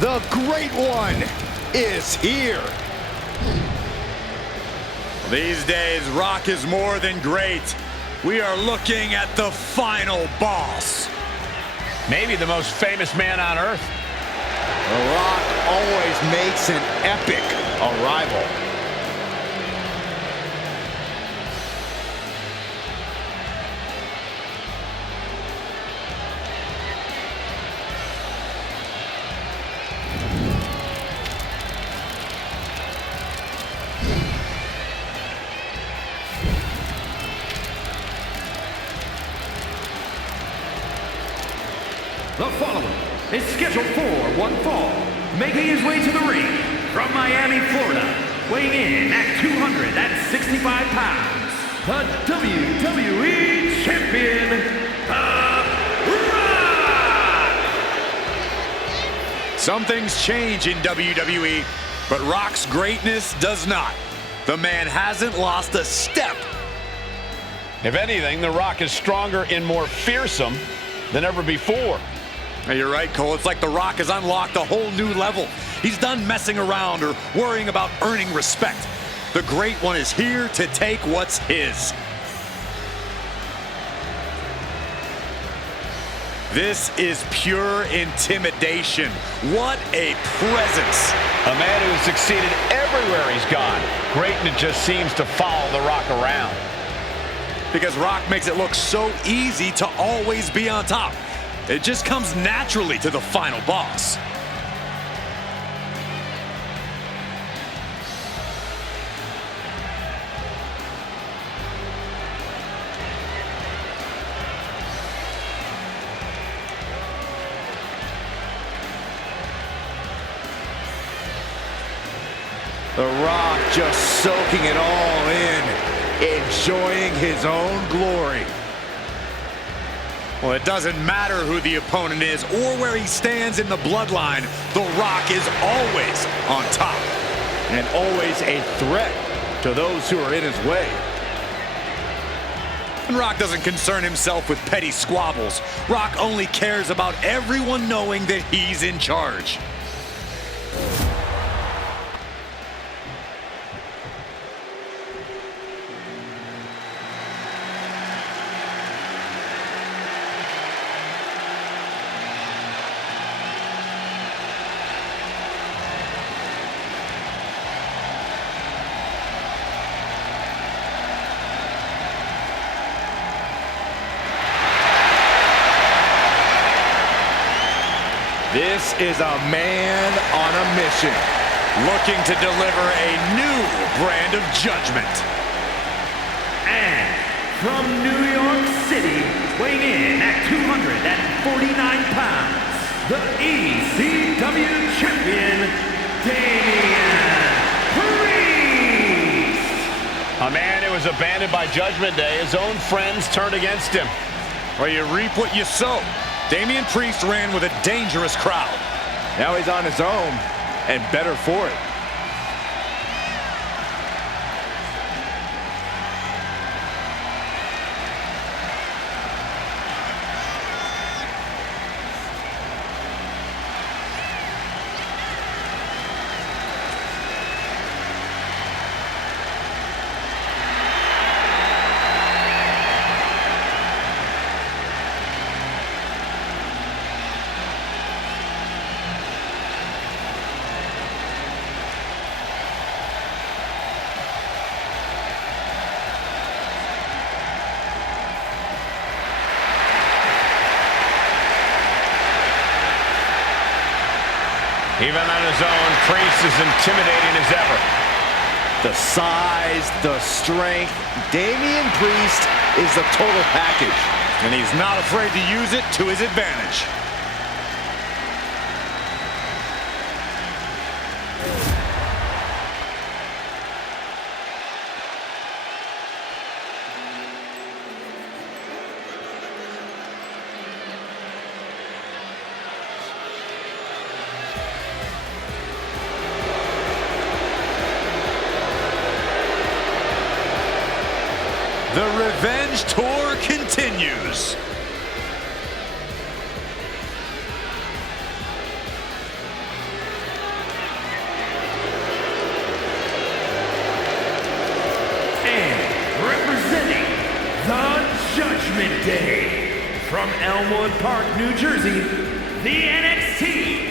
The Great One is here. These days, Rock is more than great. We are looking at the final boss. Maybe the most famous man on earth. The Rock always makes an epic arrival. The following is scheduled for one fall, making his way to the ring from Miami, Florida, weighing in at 265 pounds, the WWE Champion, The Rock! Some things change in WWE, but Rock's greatness does not. The man hasn't lost a step. If anything, The Rock is stronger and more fearsome than ever before. Hey, you're right, Cole. It's like The Rock has unlocked a whole new level. He's done messing around or worrying about earning respect. The Great One is here to take what's his. This is pure intimidation. What a presence. A man who has succeeded everywhere he's gone. Greatness just seems to follow The Rock around. Because Rock makes it look so easy to always be on top. It just comes naturally to the final boss. The Rock just soaking it all in, enjoying his own glory. Well, it doesn't matter who the opponent is or where he stands in the bloodline. The Rock is always on top. And always a threat to those who are in his way. And Rock doesn't concern himself with petty squabbles. Rock only cares about everyone knowing that he's in charge. This is a man on a mission, looking to deliver a new brand of judgment. And from New York City, weighing in at 249 pounds, the ECW Champion, Damien Priest! A man who was abandoned by Judgment Day. His own friends turned against him. Well, you reap what you sow. Damien Priest ran with a dangerous crowd. Now he's on his own, and better for it. Even on his own, Priest is intimidating as ever. The size, the strength, Damien Priest is the total package. And he's not afraid to use it to his advantage. The Revenge Tour continues. from Elmwood Park, New Jersey, the NXT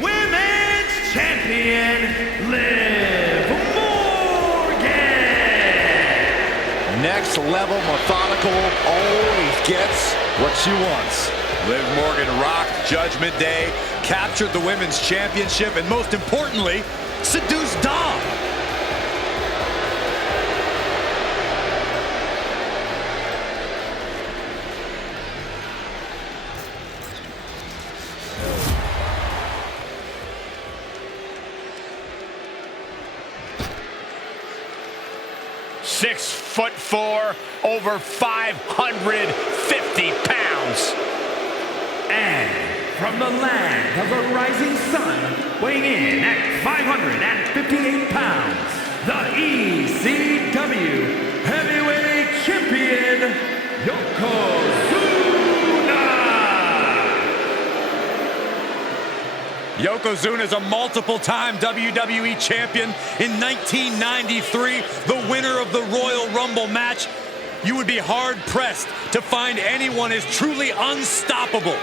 Women's Champion, Liv Morgan. Next level methodical, always gets what she wants. Liv Morgan rocked Judgment Day, captured the Women's Championship, and most importantly, seduced Dom. .6'4", over 550 pounds. And from the land of the rising sun, weighing in at 558 pounds, the ECW Heavyweight Champion, Yokozuna is a multiple-time WWE champion. In 1993, the winner of the Royal Rumble match. You would be hard-pressed to find anyone as truly unstoppable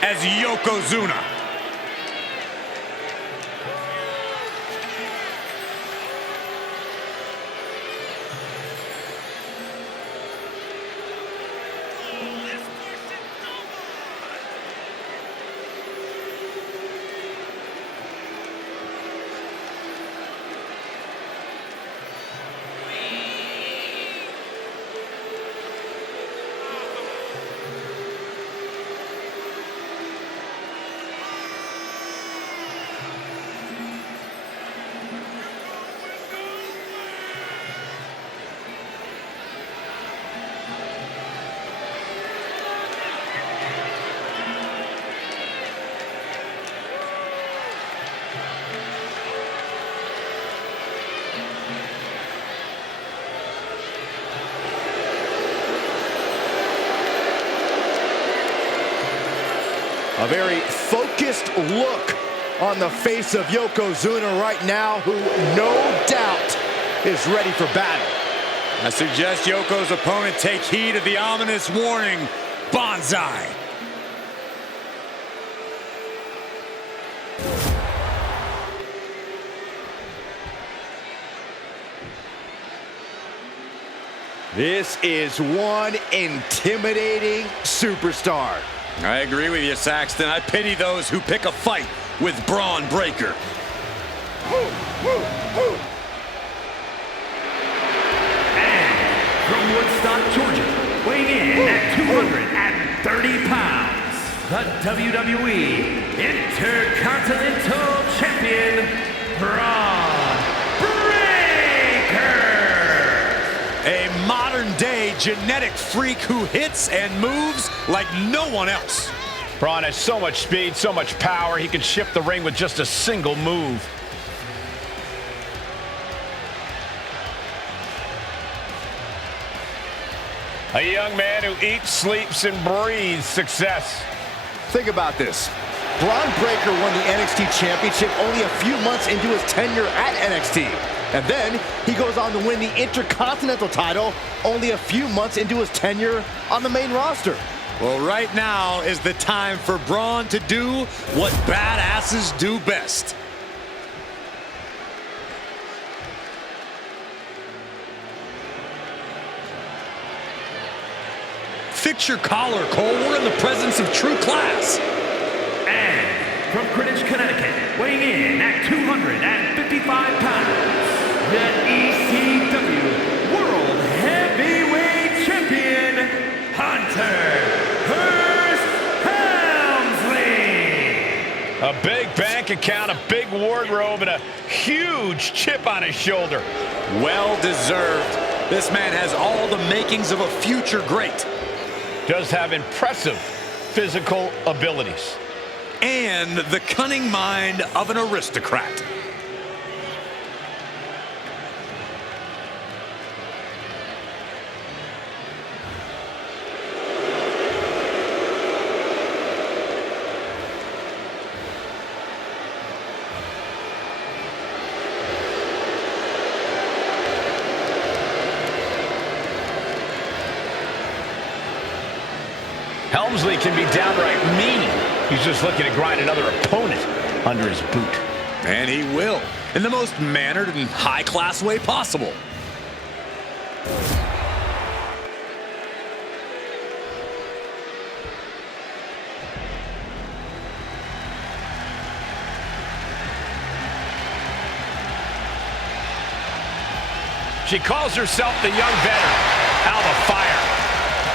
as Yokozuna. A very focused look on the face of Yokozuna right now, who no doubt is ready for battle. I suggest Yoko's opponent take heed of the ominous warning, Bonsai. This is one intimidating superstar. I agree with you, Saxton. I pity those who pick a fight with Braun Breaker. And from Woodstock, Georgia, weighing in at 230 pounds, the WWE Intercontinental Champion, Braun Breaker. A modern-day genetic freak who hits and moves like no one else. Braun has so much speed, so much power, he can shift the ring with just a single move. A young man who eats, sleeps, and breathes success. Think about this. Braun Breaker won the NXT Championship only a few months into his tenure at NXT. And then he goes on to win the Intercontinental title only a few months into his tenure on the main roster. Well, right now is the time for Braun to do what badasses do best. Fix your collar, Cole. We're in the presence of true class. And from Greenwich, Connecticut, weighing in at 255 pounds, the ECW World Heavyweight Champion, Hunter Hearst Helmsley. A big bank account, a big wardrobe, and a huge chip on his shoulder. Well deserved. This man has all the makings of a future great. Does have impressive physical abilities. And the cunning mind of an aristocrat. Helmsley can be downright mean. He's just looking to grind another opponent under his boot. And he will, in the most mannered and high-class way possible. She calls herself the young veteran, Alba Fire.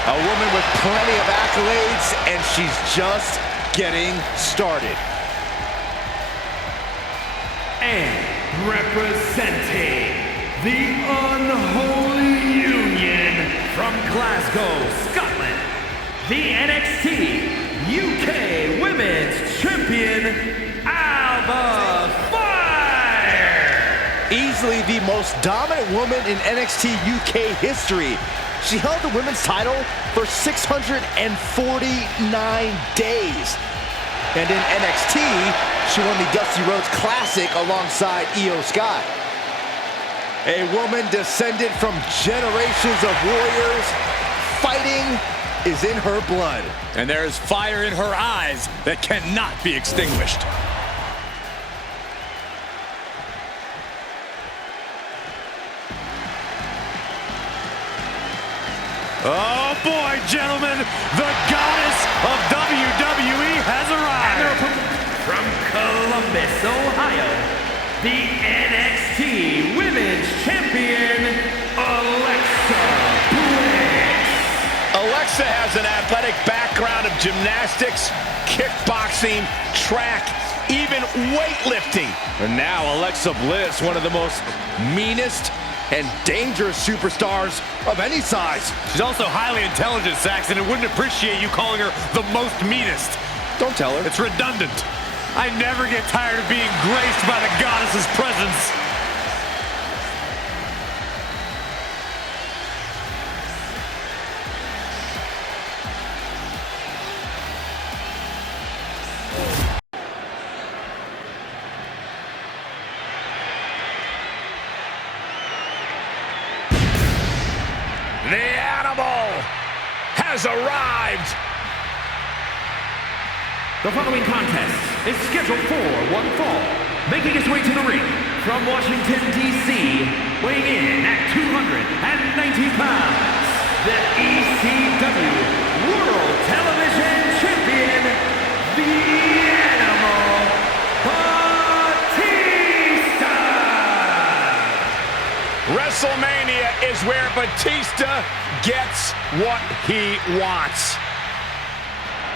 A woman with plenty of accolades, and she's just getting started. And representing the Unholy Union from Glasgow, Scotland, the NXT UK Women's Champion, Alba Fire! Easily the most dominant woman in NXT UK history. She held the women's title for 649 days. And in NXT, she won the Dusty Rhodes Classic alongside IYO SKY. A woman descended from generations of warriors. Fighting is in her blood. And there is fire in her eyes that cannot be extinguished. Oh boy, gentlemen, the goddess of WWE has arrived. From Columbus, Ohio, the NXT Women's Champion, Alexa Bliss. Alexa has an athletic background of gymnastics, kickboxing, track, even weightlifting. And now Alexa Bliss, one of the most meanest and dangerous superstars of any size. She's also highly intelligent, Saxon, and wouldn't appreciate you calling her the most meanest. Don't tell her. It's redundant. I never get tired of being graced by the goddess's presence. The animal has arrived. The following contest is scheduled for one fall. Making his way to the ring from Washington, D.C., weighing in at 290 pounds, the ECW World Television Champion, the Animal, Batista! WrestleMania is where Batista gets what he wants.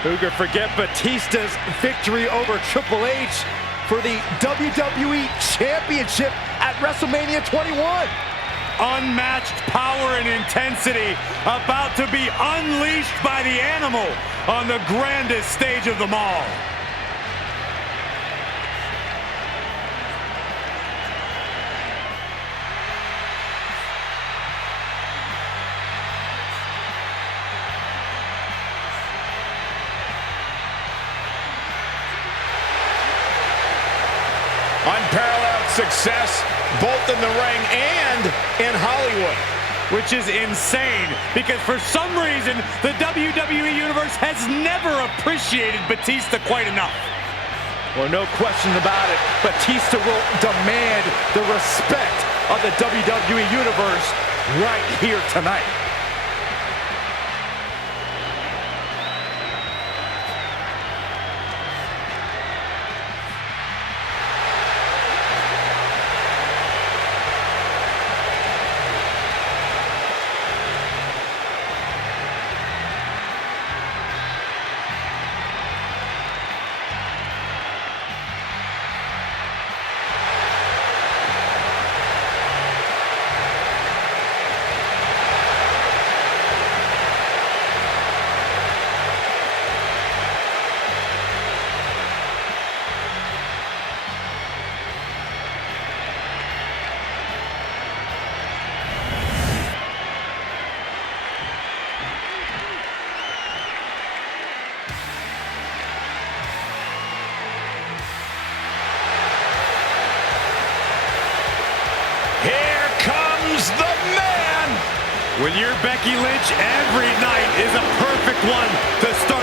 Who could forget Batista's victory over Triple H for the WWE Championship at WrestleMania 21? Unmatched power and intensity about to be unleashed by the animal on the grandest stage of them all. Unparalleled success both in the ring and in Hollywood. Which is insane, because for some reason, the WWE Universe has never appreciated Batista quite enough. Well, no question about it. Batista will demand the respect of the WWE Universe right here tonight. The man! When you're Becky Lynch, every night is a perfect one to start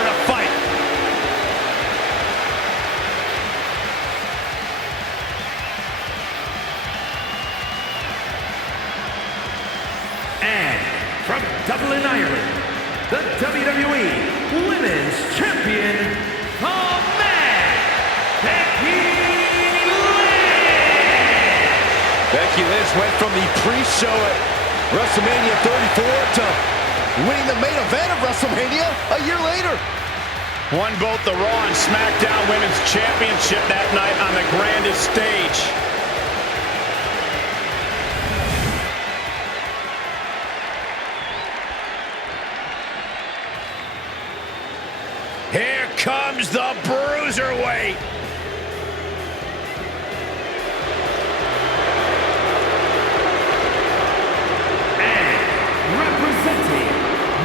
the pre-show at WrestleMania 34 to winning the main event of WrestleMania a year later. Won both the Raw and SmackDown Women's Championship that night on the grandest stage. Here comes the Bruiserweight. Representing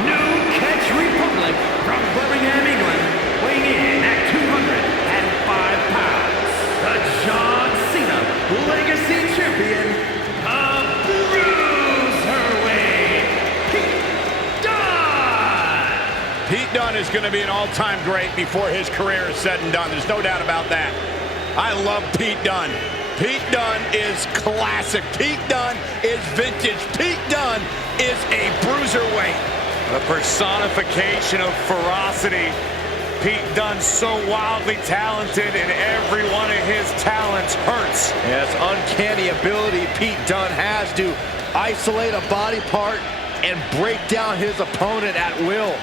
New Catch Republic from Birmingham, England, weighing in at 205 pounds, the John Cena Legacy Champion, the Bruiserweight, Pete Dunne! Pete Dunne is going to be an all-time great before his career is said and done. There's no doubt about that. I love Pete Dunne. Pete Dunne is classic. Pete Dunne is vintage. Pete Dunne is a bruiserweight. The personification of ferocity. Pete Dunne so wildly talented, and every one of his talents hurts. Yes, uncanny ability Pete Dunne has to isolate a body part and break down his opponent at will.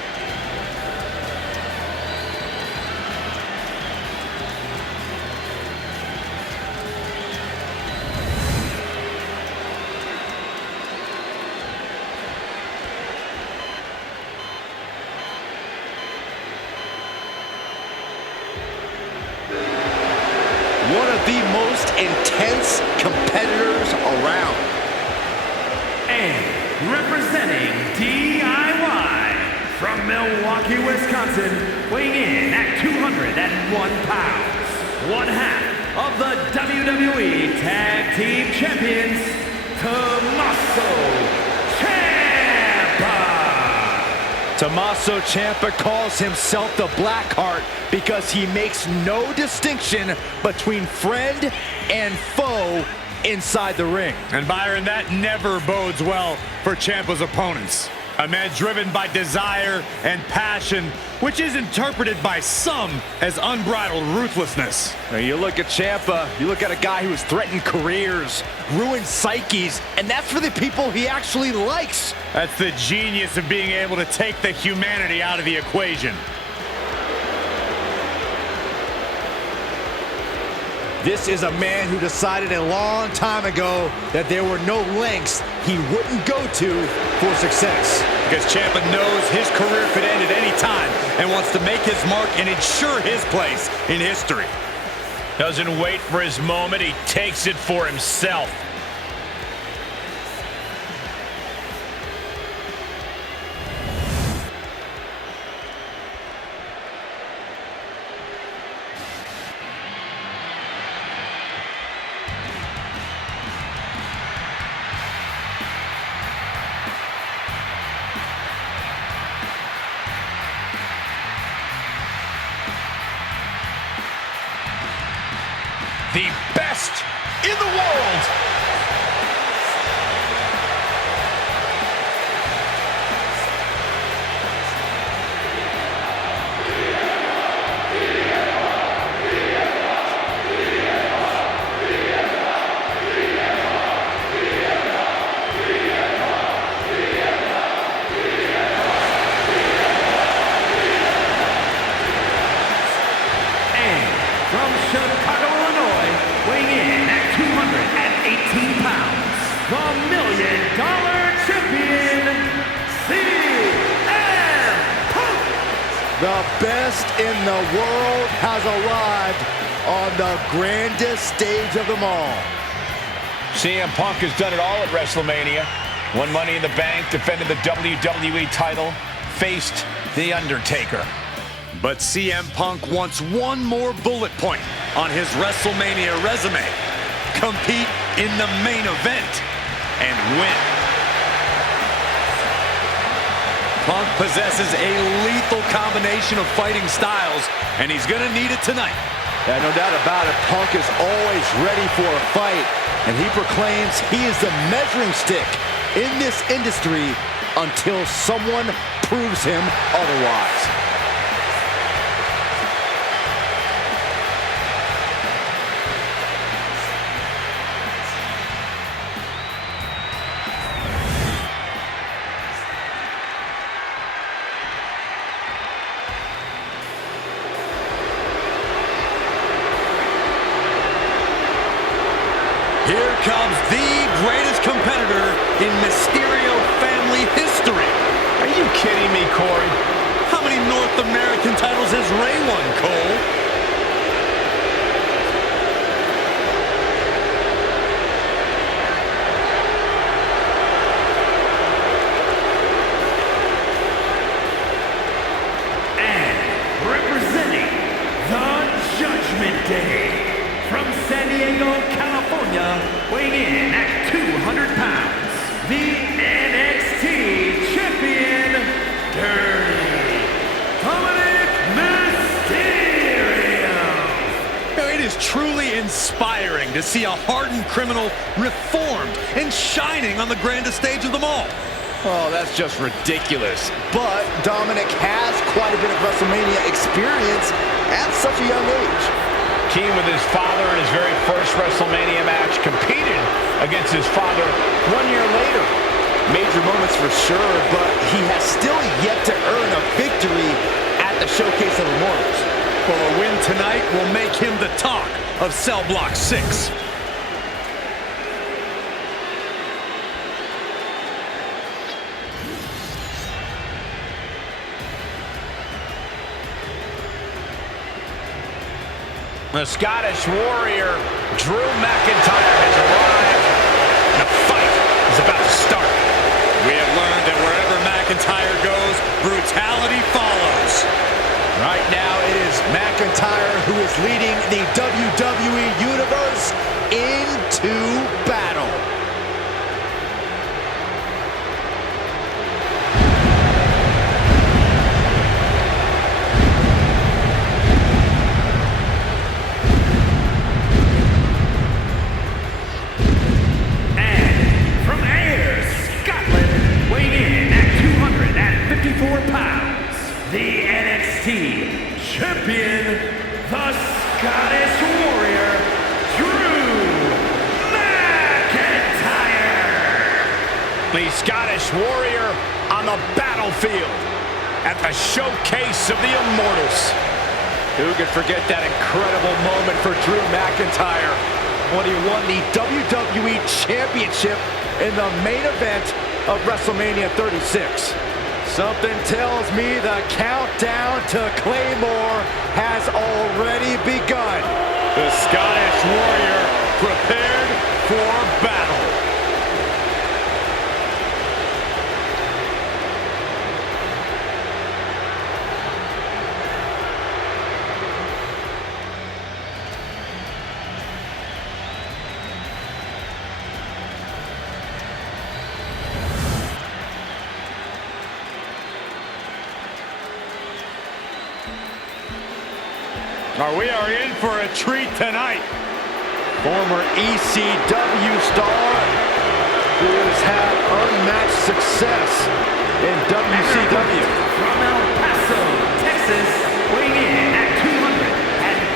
One of the most intense competitors around. And representing DIY from Milwaukee, Wisconsin, weighing in at 201 pounds, one half of the WWE Tag Team Champions, Tommaso Ciampa. Tommaso Ciampa calls himself the Blackheart because he makes no distinction between friend and foe inside the ring. And Byron, that never bodes well for Ciampa's opponents. A man driven by desire and passion, which is interpreted by some as unbridled ruthlessness. Now you look at Ciampa, you look at a guy who has threatened careers, ruined psyches, and that's for the people he actually likes. That's the genius of being able to take the humanity out of the equation. This is a man who decided a long time ago that there were no lengths he wouldn't go to for success. Because Ciampa knows his career could end at any time and wants to make his mark and ensure his place in history. Doesn't wait for his moment, he takes it for himself. The best in the world. From Chicago, Illinois, weighing in at 218 pounds, the $1 Million Champion, CM Punk. The best in the world has arrived on the grandest stage of them all. CM Punk has done it all at WrestleMania. Won Money in the Bank, defended the WWE title, faced The Undertaker. But CM Punk wants one more bullet point on his WrestleMania resume. Compete in the main event and win. Punk possesses a lethal combination of fighting styles, and he's going to need it tonight. Yeah, no doubt about it, Punk is always ready for a fight, and he proclaims he is the measuring stick in this industry until someone proves him otherwise. comes the greatest competitor in Mysterio family history. Are you kidding me, Corey? How many North American titles has Rey won, Cole? And representing the Judgment Day, from San Diego, California, weighing in at 200 pounds, the NXT Champion, Dirty Dominik Mysterio. It is truly inspiring to see a hardened criminal reformed and shining on the grandest stage of them all. Oh, that's just ridiculous. But Dominik has quite a bit of WrestleMania experience at such a young age. Keen with his father in his very first WrestleMania match, competed against his father 1 year later. Major moments for sure, but he has still yet to earn a victory at the Showcase of Immortals. Well, a win tonight will make him the talk of Cell Block 6. The Scottish Warrior, Drew McIntyre, has arrived. The fight is about to start. We have learned that wherever McIntyre goes, brutality follows. Right now, it is McIntyre who is leading the WWE Universe into battle. The NXT Champion, the Scottish Warrior, Drew McIntyre. The Scottish Warrior on the battlefield at the Showcase of the Immortals. Who could forget that incredible moment for Drew McIntyre when he won the WWE Championship in the main event of WrestleMania 36. Something tells me the countdown to Claymore has already begun. The Scottish Warrior prepared for battle. We are in for a treat tonight. Former ECW star who has had unmatched success in WCW. From El Paso, Texas, weighing in at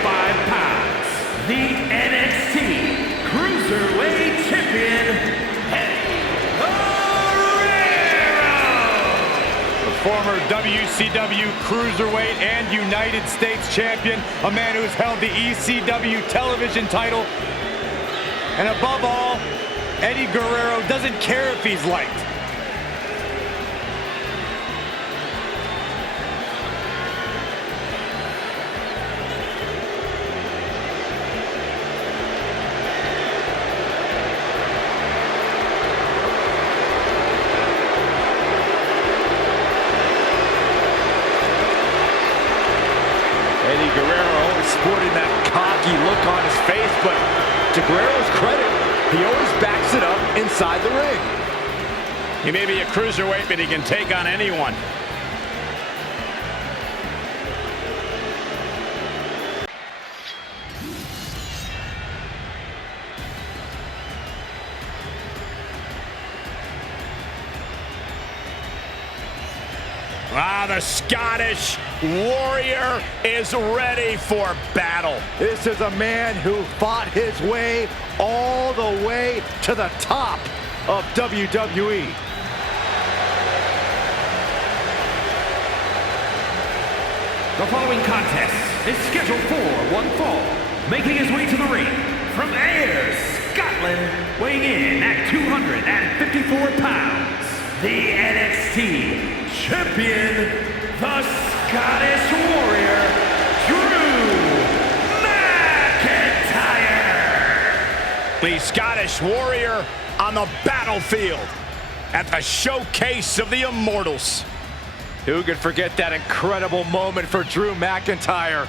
205 pounds, the NXT Cruiserweight Champion, Former WCW Cruiserweight and United States Champion, a man who's held the ECW television title. And above all, Eddie Guerrero doesn't care if he's liked. Guerrero is sporting that cocky look on his face, but to Guerrero's credit, he always backs it up inside the ring. He may be a cruiserweight, but he can take on anyone. The Scottish Warrior is ready for battle. This is a man who fought his way all the way to the top of WWE. The following contest is scheduled for one fall. Making his way to the ring from Ayr, Scotland. Scotland, weighing in at 254 pounds, the NXT Champion, the Scottish Warrior, Drew McIntyre. The Scottish Warrior on the battlefield at the showcase of the Immortals. Who could forget that incredible moment for Drew McIntyre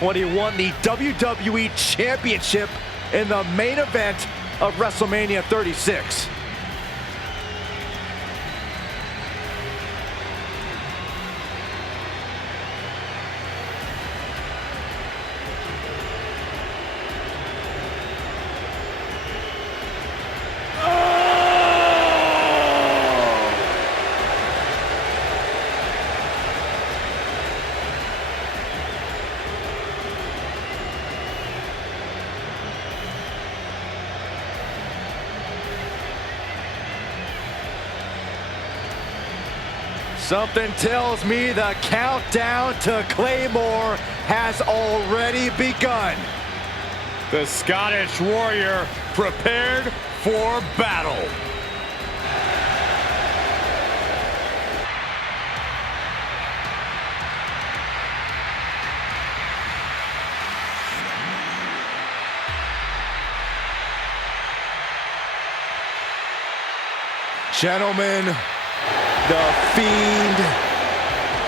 when he won the WWE Championship in the main event of WrestleMania 36. Something tells me the countdown to Claymore has already begun. The Scottish Warrior prepared for battle. Gentlemen, the Fiend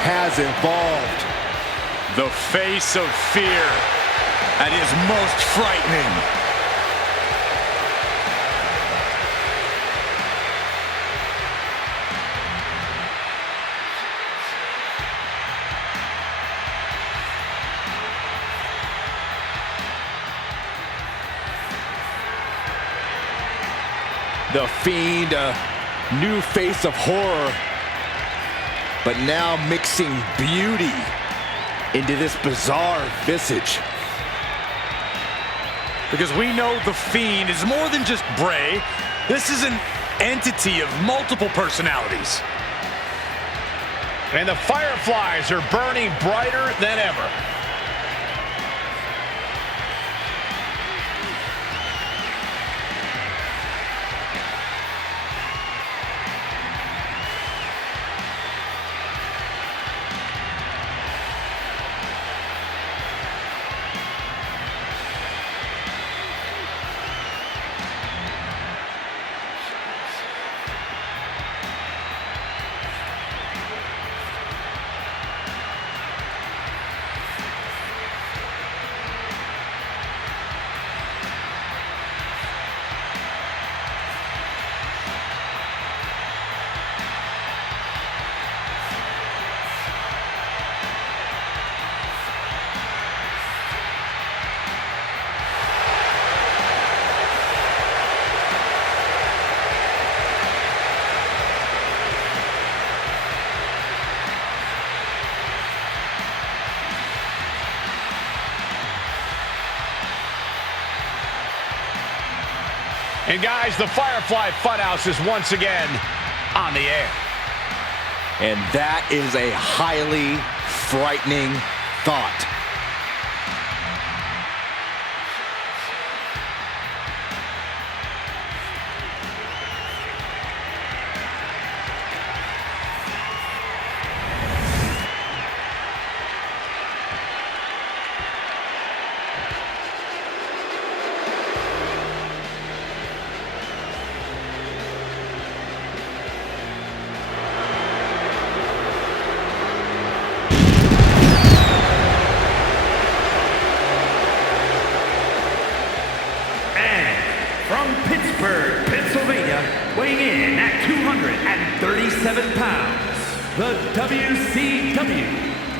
has evolved. The face of fear at his most frightening. The Fiend, a new face of horror, but now mixing beauty into this bizarre visage. Because we know the Fiend is more than just Bray. This is an entity of multiple personalities. And the fireflies are burning brighter than ever. And guys, the Firefly Funhouse is once again on the air. And that is a highly frightening thought. Weighing in at 237 pounds, the WCW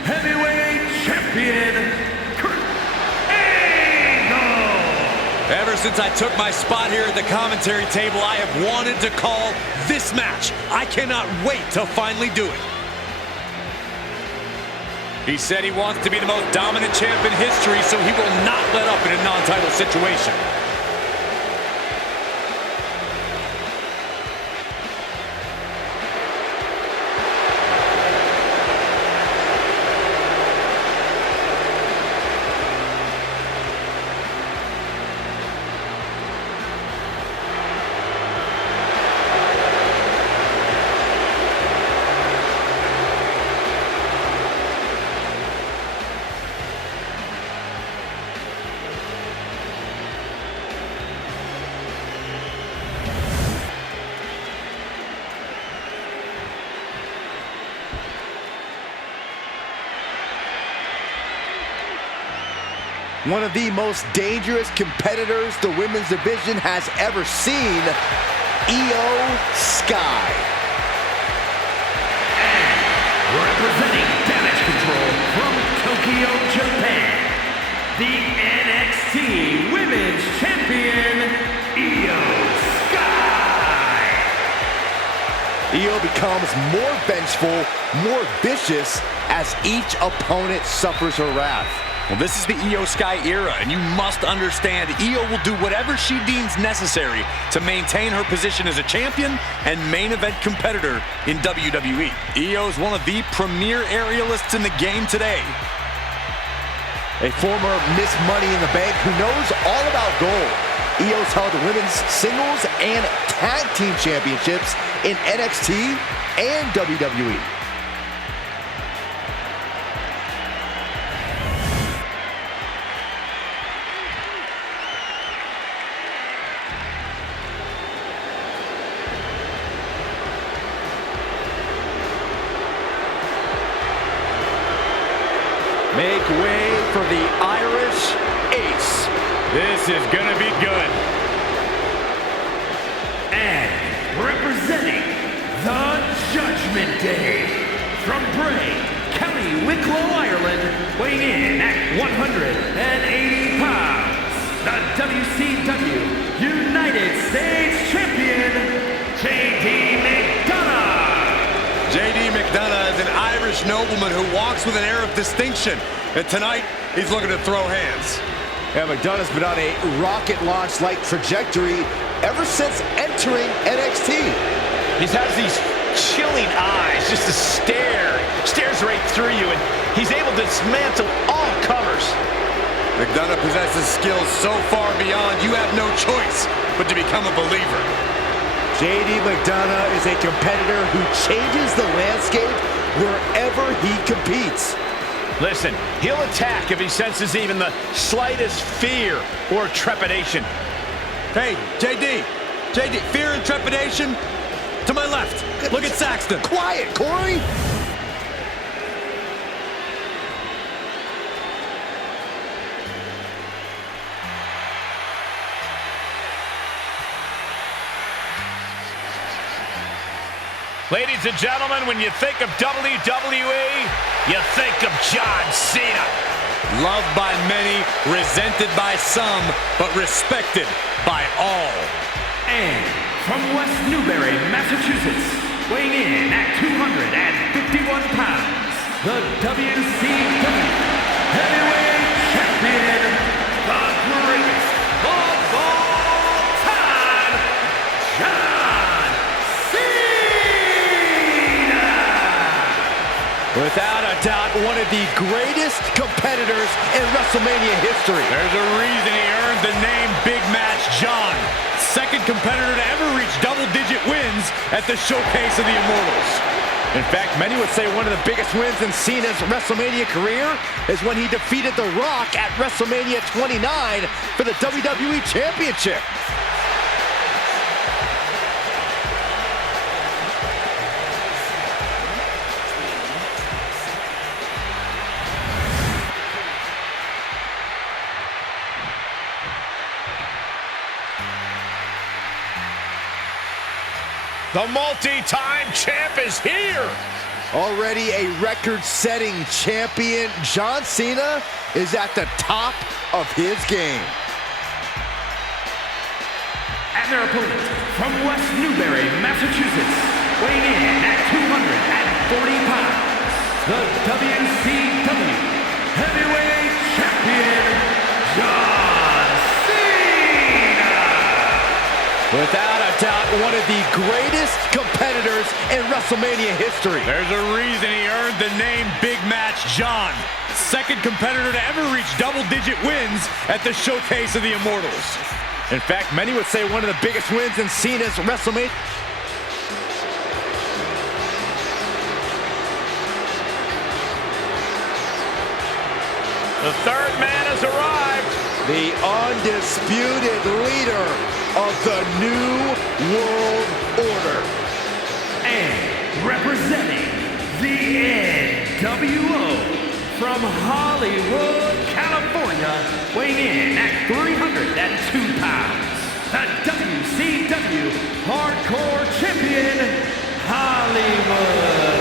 Heavyweight Champion, Kurt Angle. Ever since I took my spot here at the commentary table, I have wanted to call this match. I cannot wait to finally do it. He said he wants to be the most dominant champ in history, so he will not let up in a non-title situation. one of the most dangerous competitors the women's division has ever seen, IYO SKY. And representing Damage Control from Tokyo, Japan, the NXT Women's Champion, IYO SKY. IYO becomes more vengeful, more vicious as each opponent suffers her wrath. Well, this is the IYO SKY era, and you must understand IYO will do whatever she deems necessary to maintain her position as a champion and main event competitor in WWE. IYO is one of the premier aerialists in the game today. A former Miss Money in the Bank who knows all about gold. IYO's held the women's singles and tag team championships in NXT and WWE. Make way for the Irish Ace. This is gonna be good. And representing the Judgment Day from Bray, County Wicklow, Ireland, weighing in at 180 pounds, the WCW United States Champion, JD McDonagh. JD McDonagh is an Irish nobleman who walks with an air of distinction, and tonight he's looking to throw hands. And McDonagh's been on a rocket launch-like trajectory ever since entering NXT. He has these chilling eyes, just a stares right through you, and he's able to dismantle all comers. McDonagh possesses skills so far beyond you have no choice but to become a believer. JD McDonagh is a competitor who changes the landscape wherever he competes. Listen, he'll attack if he senses even the slightest fear or trepidation. Hey, JD, fear and trepidation? To my left, look at Saxton. Quiet, Corey! Ladies and gentlemen, when you think of WWE, you think of John Cena. Loved by many, resented by some, but respected by all. And from West Newbury, Massachusetts, weighing in at 251 pounds, the WCW Heavyweight Champion, the greatest of all time, John Cena! Without a doubt, one of the greatest competitors in WrestleMania history. There's a reason he earned the name Big Match John. Second competitor to ever reach double-digit wins at the Showcase of the Immortals. In fact, many would say one of the biggest wins in Cena's WrestleMania career is when he defeated The Rock at WrestleMania 29 for the WWE Championship. The multi-time champ is here. Already a record-setting champion, John Cena is at the top of his game. And their opponent from West Newbury, Massachusetts, weighing in at 240 pounds, the WCW Heavyweight Champion, John Cena! Without a doubt, one of the greatest competitors in WrestleMania history. There's a reason he earned the name Big Match John. Second competitor to ever reach double-digit wins at the Showcase of the Immortals. In fact, many would say one of the biggest wins in Cena's WrestleMania. The third man has arrived. The undisputed leader of the New World Order. And representing the NWO from Hollywood, California, weighing in at 302 pounds, the WCW Hardcore Champion, Hollywood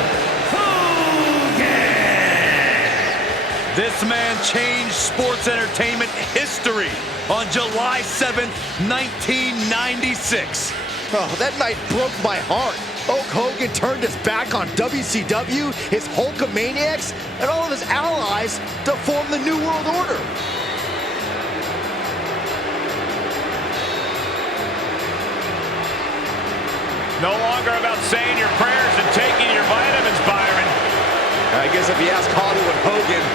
Hogan! This man changed sports entertainment history on July 7th, 1996. Oh, that night broke my heart. Hulk Hogan turned his back on WCW, his Hulkamaniacs, and all of his allies to form the New World Order. No longer about saying your prayers and taking your vitamins, Byron. I guess if you ask Hollywood Hogan,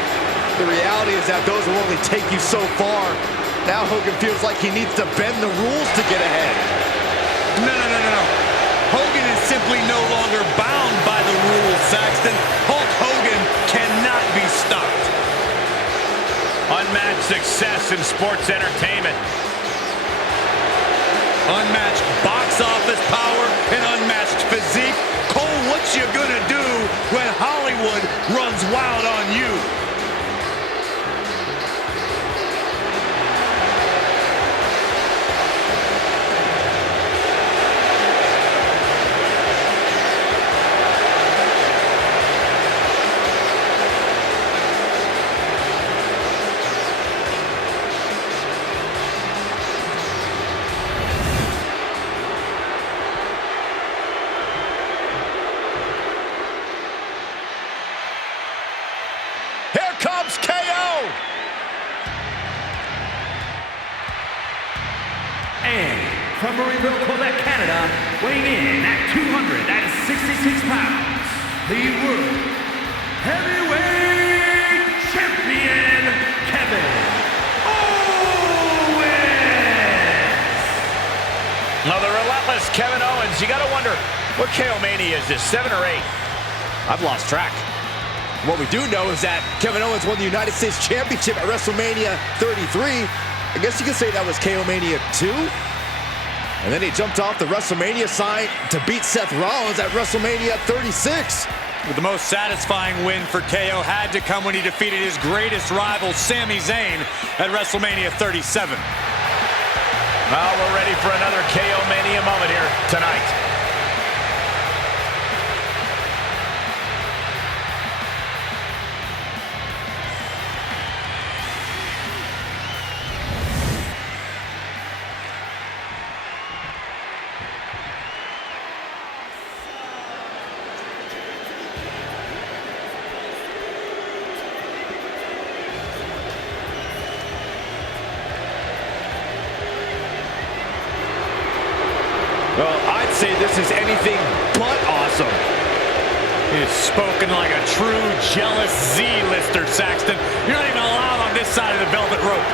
the reality is that those will only take you so far. Now Hogan feels like he needs to bend the rules to get ahead. No. Hogan is simply no longer bound by the rules, Saxton. Hulk Hogan cannot be stopped. Unmatched success in sports entertainment. Unmatched box office power and unmatched physique. Cole, what you gonna do when Hollywood runs wild on you? Comes KO! And from Marieville, Quebec, Canada, weighing in at 266 pounds, the World Heavyweight Champion, Kevin Owens! Now the relentless Kevin Owens. You gotta wonder, what KO Mania is this, 7 or 8? I've lost track. What we do know is that Kevin Owens won the United States Championship at WrestleMania 33. I guess you could say that was KO Mania 2. And then he jumped off the WrestleMania sign to beat Seth Rollins at WrestleMania 36. But the most satisfying win for KO had to come when he defeated his greatest rival, Sami Zayn, at WrestleMania 37. Well, we're ready for another KO Mania moment here tonight. Well, I'd say this is anything but awesome. He is spoken like a true jealous Z-lister, Saxton. You're not even allowed on this side of the velvet rope.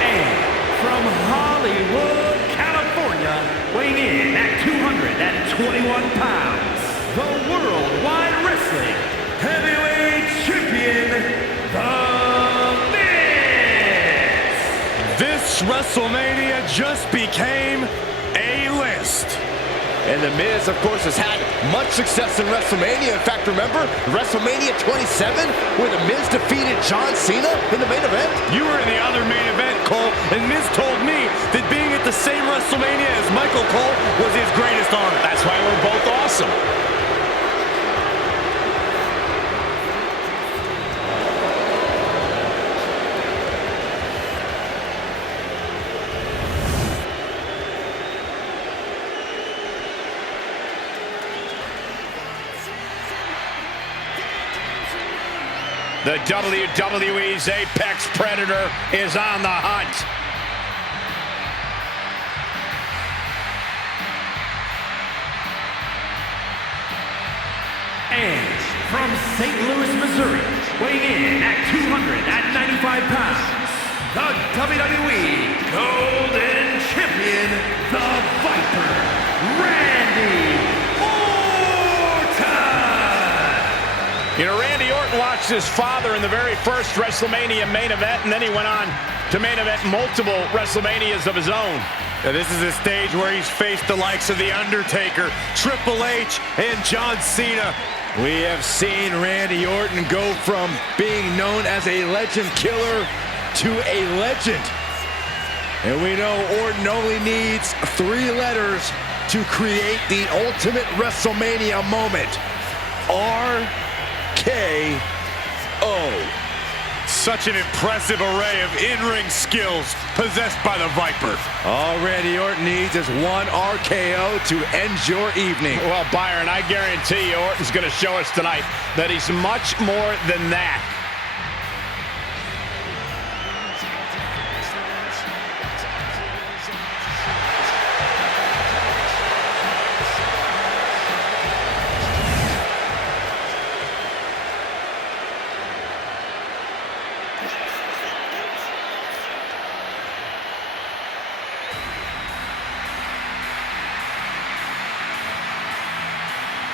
And from Hollywood, California, weighing in at 221 pounds, the Worldwide Wrestling Heavyweight Champion, The This WrestleMania just became A-list. And The Miz, of course, has had much success in WrestleMania. In fact, remember WrestleMania 27, where The Miz defeated John Cena in the main event? You were in the other main event, Cole, and Miz told me that being at the same WrestleMania as Michael Cole was his greatest honor. That's why we're both awesome. The WWE's Apex Predator is on the hunt. And from St. Louis, Missouri, weighing in at 295 pounds, the WWE Golden Champion, the Viper, Randy Orton! You know, Randy Orton watched his father in the very first WrestleMania main event, and then he went on to main event multiple WrestleManias of his own. Now, this is a stage where he's faced the likes of The Undertaker, Triple H, and John Cena. We have seen Randy Orton go from being known as a legend killer to a legend. And we know Orton only needs 3 letters to create the ultimate WrestleMania moment. RKO. Such an impressive array of in-ring skills possessed by the Viper. All Randy Orton needs is 1 RKO to end your evening. Well, Byron, I guarantee you Orton's going to show us tonight that he's much more than that.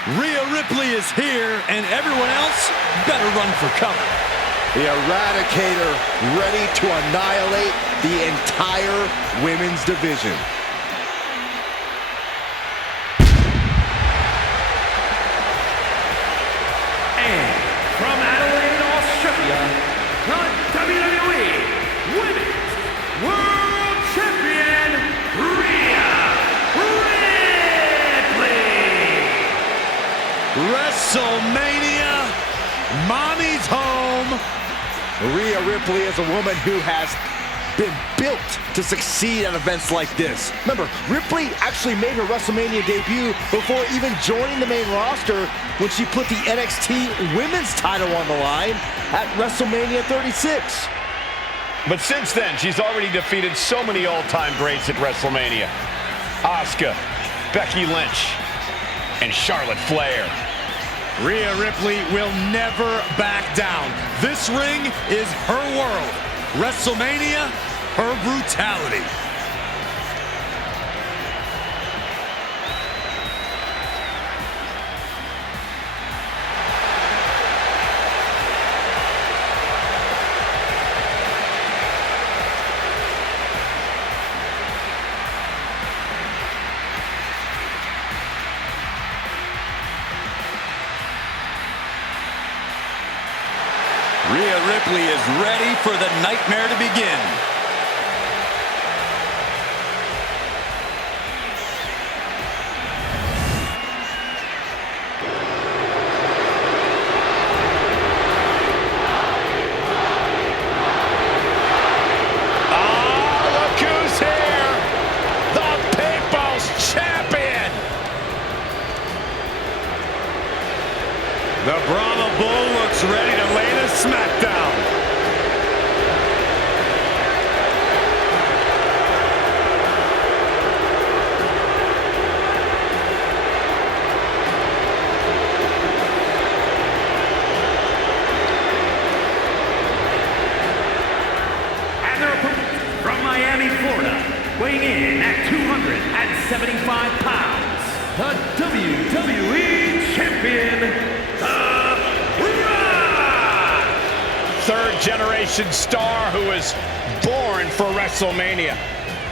Rhea Ripley is here, and everyone else better run for cover. The Eradicator ready to annihilate the entire women's division. And from Adelaide, Australia, the WWE Women's World Champion, Rhea Ripley. WrestleMania, mommy's home. Rhea Ripley is a woman who has been built to succeed at events like this. Remember, Ripley actually made her WrestleMania debut before even joining the main roster when she put the NXT Women's title on the line at WrestleMania 36. But since then, she's already defeated so many all-time greats at WrestleMania. Asuka, Becky Lynch, and Charlotte Flair. Rhea Ripley will never back down. This ring is her world. WrestleMania, her brutality. Rhea Ripley is ready for the nightmare to begin. Look who's here! The People's Champion! The Brahma Bull looks ready to lay the smackdown. And their opponent from Miami, Florida, weighing in at 275 pounds, the WWE Champion, The Rock! Third-generation star who was born for WrestleMania.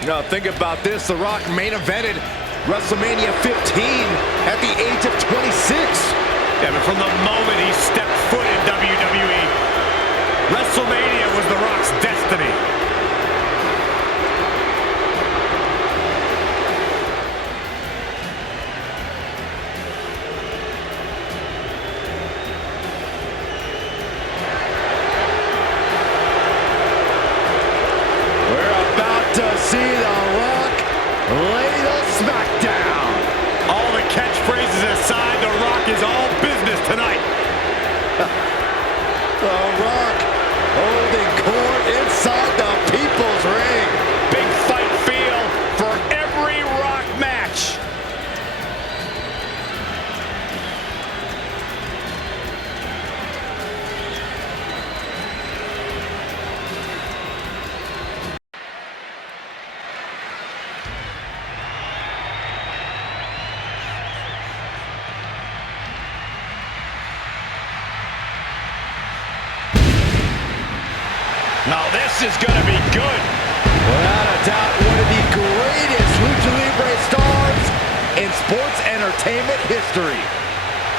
Now think about this, The Rock main evented WrestleMania 15 at the age of 26. Yeah, but from the moment he stepped foot in WWE, WrestleMania was The Rock's destiny. We're about to see The Rock lay the smackdown. All the catchphrases aside, The Rock is all business tonight. The Rock holding court inside the People's Ring. Big fight feel for every Rock match. Now this is going to be good. Without a doubt, one of the greatest Lucha Libre stars in sports entertainment history.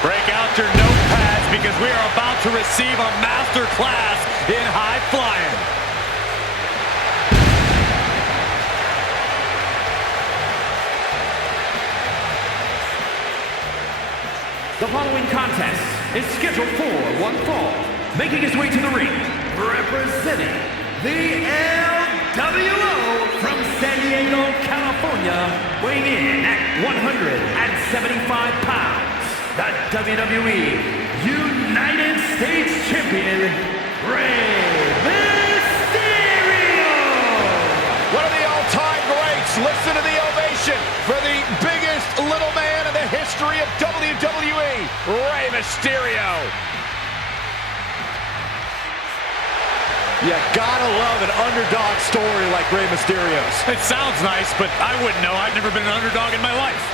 Break out Get your notepads because we are about to receive a master class in high flying. The following contest is scheduled for one fall. Making his way to the ring, representing the LWO from San Diego, California, weighing in at 175 pounds, the WWE United States Champion, Rey Mysterio! One of the all-time greats. Listen to the ovation for the biggest little man in the history of WWE, Rey Mysterio. You gotta love an underdog story like Rey Mysterio's. It sounds nice, but I wouldn't know. I've never been an underdog in my life.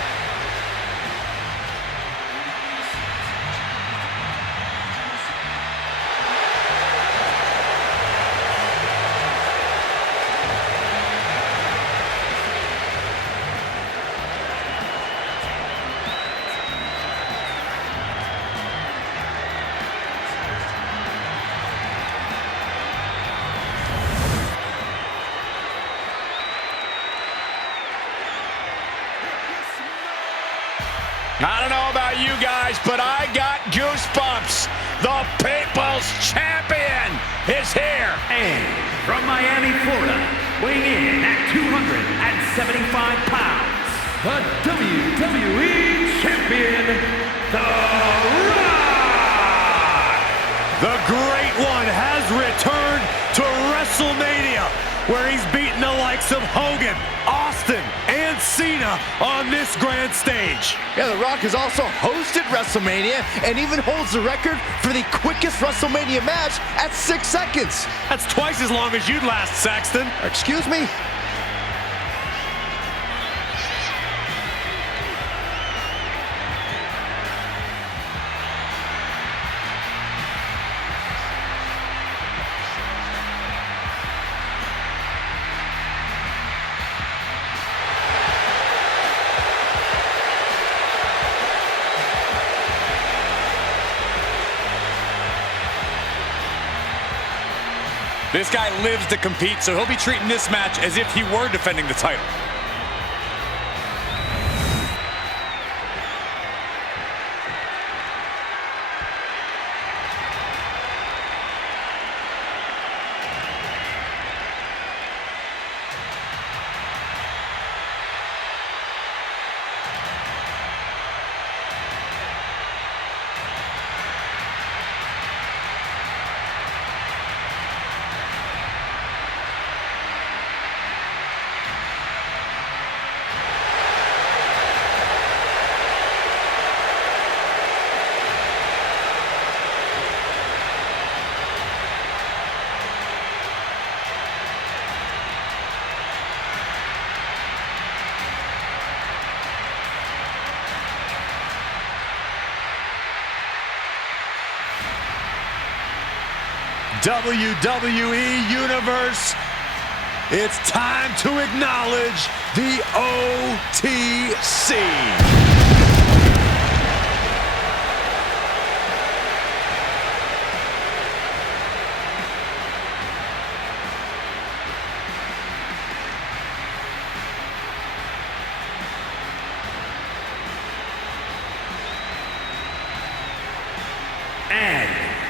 I don't know about you guys, but I got goosebumps. The People's Champion is here. And from Miami, Florida, weighing in at 275 pounds, the WWE Champion, The Rock! The Great One has returned to WrestleMania, where he's beaten the likes of Hogan, Austin, and Cena on this grand stage. Yeah, The Rock has also hosted WrestleMania and even holds the record for the quickest WrestleMania match at 6 seconds. That's twice as long as you'd last, Saxton. Excuse me? This guy lives to compete, so he'll be treating this match as if he were defending the title. WWE Universe, it's time to acknowledge the OTC. And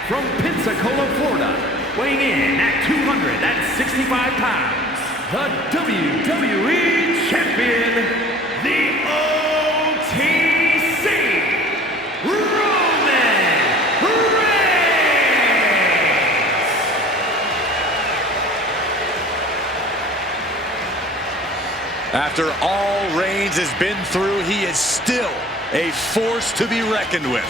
from Pensacola, Florida, weighing in at 265 pounds, the WWE Champion, the OTC, Roman Reigns! After all Reigns has been through, he is still a force to be reckoned with.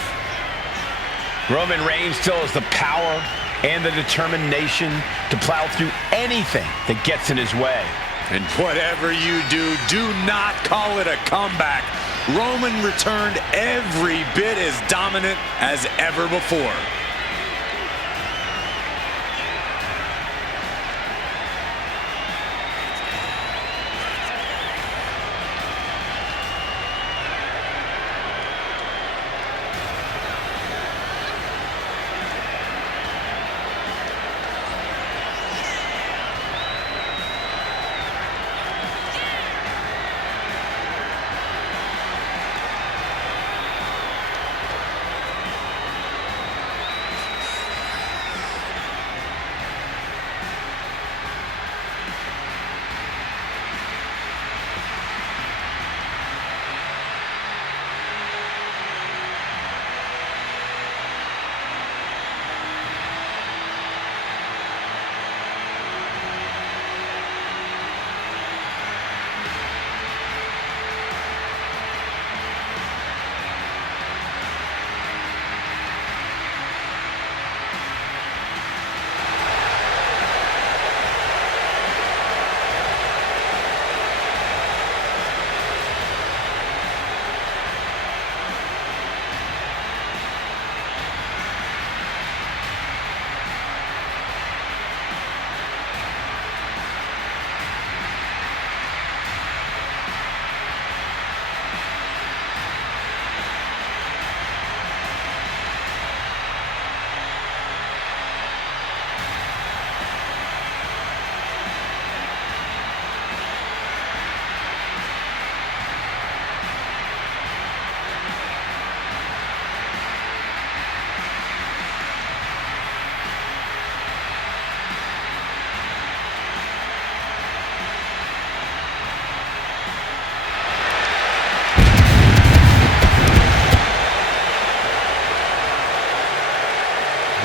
Roman Reigns still has the power and the determination to plow through anything that gets in his way. And whatever you do, do not call it a comeback. Roman returned every bit as dominant as ever before.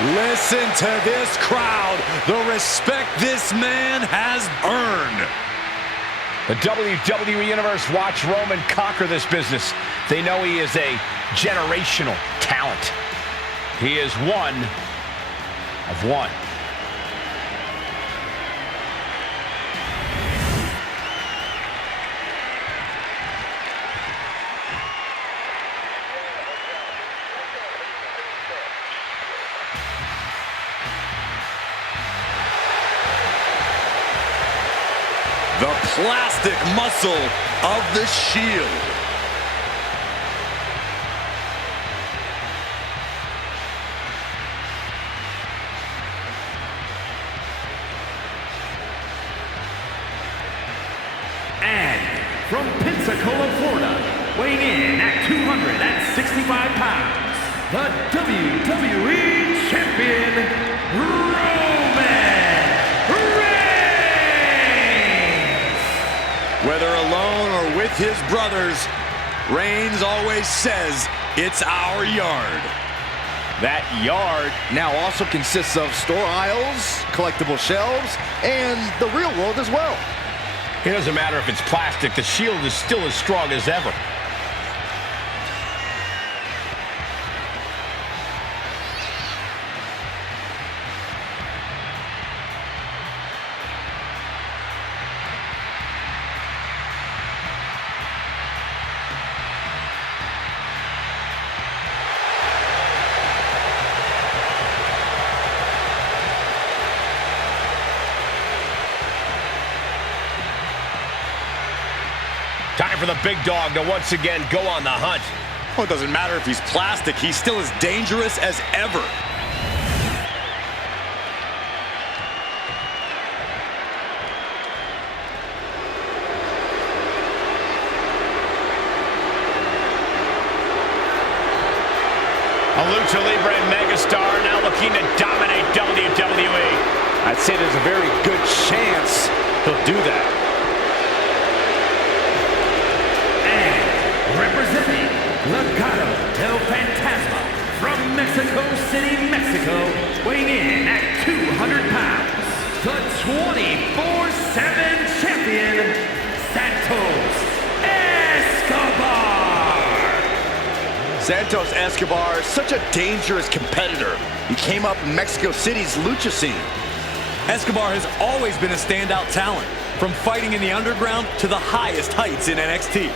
Listen to this crowd, the respect this man has earned. The WWE Universe watch Roman conquer this business. They know he is a generational talent. He is one of one. The plastic muscle of the Shield. And from Pensacola, Florida, weighing in at 265 pounds, the WWE Champion, Roman Reigns! Whether alone or with his brothers, Reigns always says, it's our yard. That yard now also consists of store aisles, collectible shelves, and the real world as well. It doesn't matter if it's plastic, the Shield is still as strong as ever. Time for the big dog to once again go on the hunt. Well, it doesn't matter if he's plastic, he's still as dangerous as ever. A Lucha Libre megastar now looking to dominate WWE. I'd say there's a very good chance he'll do that. Representing Legado del Fantasma from Mexico City, Mexico, weighing in at 200 pounds, the 24/7 champion, Santos Escobar. Santos Escobar is such a dangerous competitor. He came up in Mexico City's lucha scene. Escobar has always been a standout talent, from fighting in the underground to the highest heights in NXT.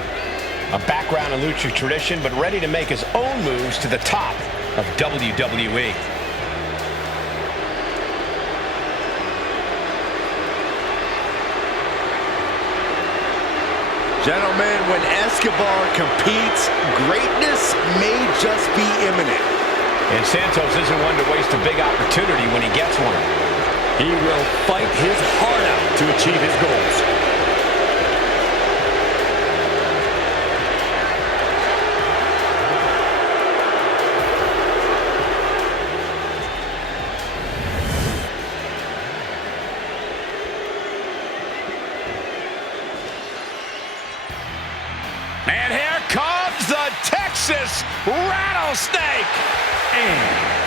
A background in lucha tradition, but ready to make his own moves to the top of WWE. Gentlemen, when Escobar competes, greatness may just be imminent. And Santos isn't one to waste a big opportunity when he gets one. He will fight his heart out to achieve his goals. And here comes the Texas Rattlesnake. And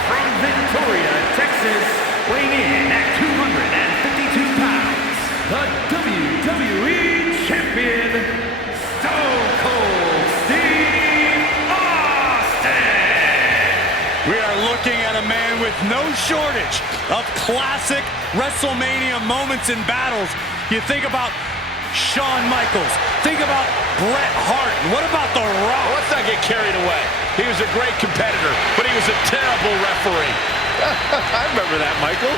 from Victoria, Texas, weighing in at 252 pounds, the WWE Champion, Stone Cold Steve Austin. We are looking at a man with no shortage of classic WrestleMania moments and battles. You think about Shawn Michaels. Think about Bret Hart. And what about The Rock? Let's not get carried away. He was a great competitor, but he was a terrible referee. I remember that, Michael.